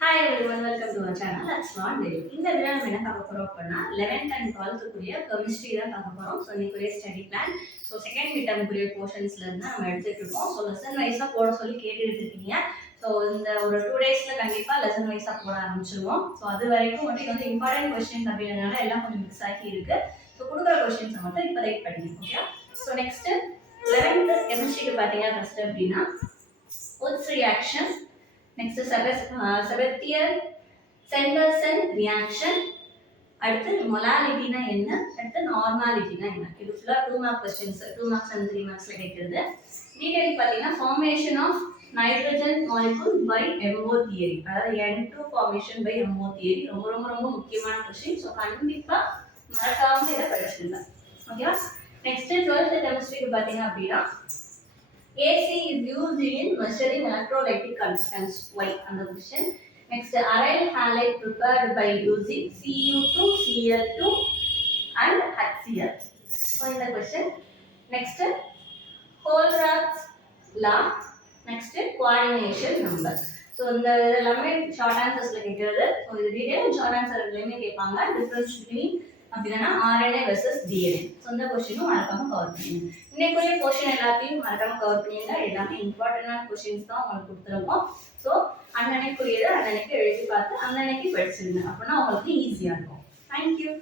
Hi everyone, welcome to our channel. That's not daily. இந்த video நம்ம என்ன பார்க்க போறோம் அப்படின்னா 11th and 12th குரிய கெமிஸ்ட்ரி தான் பார்க்க போறோம். ஸோ இன்னைக்குரிய study plan. So second midterm குரிய போர்ஷன்ஸ்ல இருந்து நம்ம எடுத்துட்டு இருக்கோம். ஸோ லெசன் வைஸா போட சொல்லி கேட்டுட்டு இருக்கீங்க. ஸோ இந்த ஒரு 2 டேஸ்ல கண்டிப்பா லெசன் வைஸா போட ஆரம்பிச்சிருவோம். ஸோ அது வரைக்கும் வந்து இம்பார்ட்டன்ட் கொஸ்டின்ஸ் அப்படிங்கிறதுனால எல்லாம் கொஞ்சம் மிக்ஸ் ஆகி இருக்கு. ஸோ கொடுக்குற கொஸ்டின்ஸை மட்டும் இப்போ ரைட் பண்ணிங்க. ஓகே. ஸோ நெக்ஸ்ட் 11th கெமிஸ்ட்ரிக்கு பார்த்தீங்கன்னா ஃபர்ஸ்ட் அப்படின்னா Woods reaction. Next Sabatier Centum reaction. அடுத்து molality-னா என்ன, அடுத்து normality-னா என்ன. இது ஃபுல்லா 2 மார்க் क्वेश्चंस, 2 மார்க்ஸ் and 3 மார்க்ஸ்ல கேக்குறது. டீடைல் பாத்தீங்கன்னா formation of nitrogen molecule by MO theory. அதாவது N2 formation by MO theory ரொம்ப ரொம்ப ரொம்ப முக்கியமான क्वेश्चन. சோ கண்டிப்பா மறக்காம இத படிச்சிடுங்க. ஓகேவா? நெக்ஸ்ட் 12th chemistry பாத்தீங்க அப்படினா AC is used in measuring electrolytic constants. Why? And the question. Next, aryl halide prepared by using Cu2, Cl2 and HCl. So in the question. Next, Holroyd's law. Next, coordination number. So இந்த எல்லாமே short ஆன்சர்ஸ்ல கேக்குறது. So இது detail short answer எல்லாமே கேட்பாங்க. Difference between அப்படினா RNA versus DNA. So இந்த क्वेश्चनும் மறக்காம cover பண்ணுங்க. இன்னைக்குரிய क्वेश्चन எல்லாத்தையும் மறக்காம கவர் பண்ணுங்க. எல்லாமே இம்பார்ட்டன்ட்டான क्वेश्चंस தான் உங்களுக்கு கொடுத்திருக்கோம். So அன்னன்னைக்குரியதை அன்னன்னைக்கு எழுதி பார்த்து அன்னன்னைக்கு படிச்சிடுங்க. அப்பனா உங்களுக்கு ஈஸியா இருக்கும். Thank you.